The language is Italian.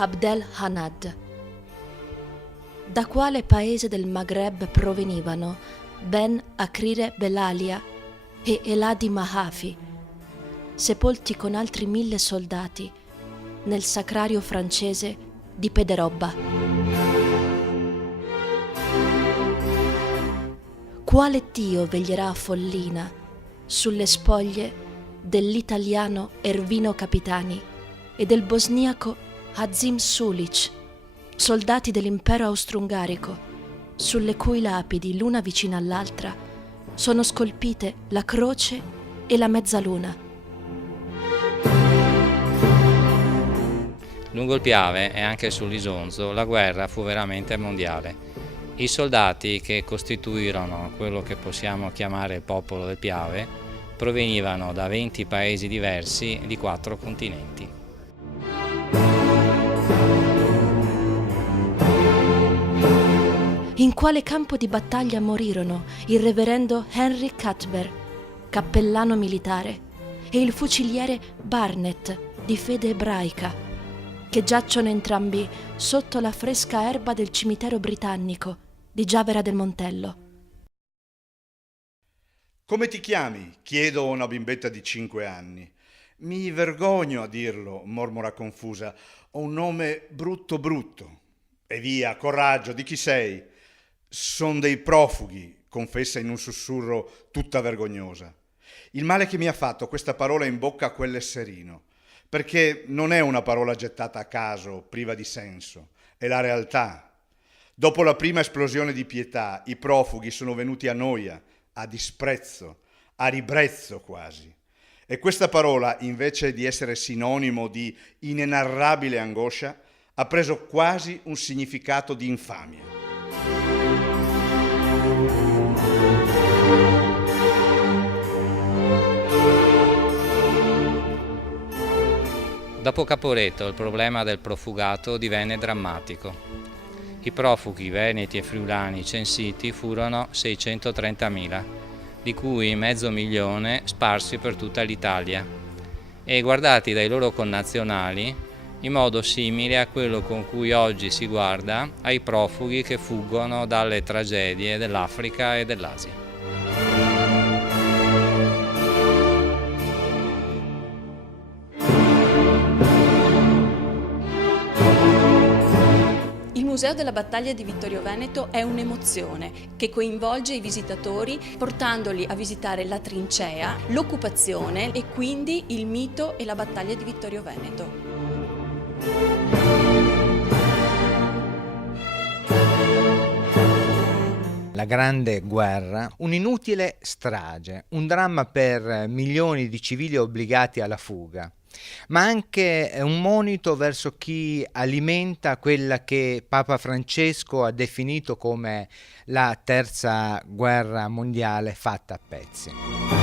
Abdel Hanad. Da quale paese del Maghreb provenivano Ben Akrire Belalia e Eladi Mahafi, sepolti con altri 1000 soldati nel sacrario francese di Pederobba? Quale dio veglierà a Follina sulle spoglie dell'italiano Ervino Capitani e del bosniaco Hazim Sulic, soldati dell'impero austro-ungarico, sulle cui lapidi, l'una vicina all'altra, sono scolpite la croce e la mezzaluna? Lungo il Piave e anche sull'Isonzo la guerra fu veramente mondiale. I soldati che costituirono quello che possiamo chiamare il popolo del Piave provenivano da 20 paesi diversi di 4 continenti. In quale campo di battaglia morirono il reverendo Henry Cuthbert, cappellano militare, e il fuciliere Barnett, di fede ebraica, che giacciono entrambi sotto la fresca erba del cimitero britannico di Giavera del Montello? Come ti chiami? Chiedo a una bimbetta di 5 anni. Mi vergogno a dirlo, mormora confusa. Ho un nome brutto brutto. E via, coraggio, di chi sei? Son dei profughi, confessa in un sussurro tutta vergognosa. Il male che mi ha fatto questa parola in bocca a quell'esserino, perché non è una parola gettata a caso, priva di senso, è la realtà. Dopo la prima esplosione di pietà, i profughi sono venuti a noia, a disprezzo, a ribrezzo quasi. E questa parola, invece di essere sinonimo di inenarrabile angoscia, ha preso quasi un significato di infamia. Dopo Caporetto il problema del profugato divenne drammatico. I profughi veneti e friulani censiti furono 630.000, di cui 500.000 sparsi per tutta l'Italia e guardati dai loro connazionali in modo simile a quello con cui oggi si guarda ai profughi che fuggono dalle tragedie dell'Africa e dell'Asia. Il Museo della Battaglia di Vittorio Veneto è un'emozione che coinvolge i visitatori portandoli a visitare la trincea, l'occupazione e quindi il mito e la battaglia di Vittorio Veneto. La Grande Guerra, un'inutile strage, un dramma per milioni di civili obbligati alla fuga, ma anche un monito verso chi alimenta quella che Papa Francesco ha definito come la terza guerra mondiale fatta a pezzi.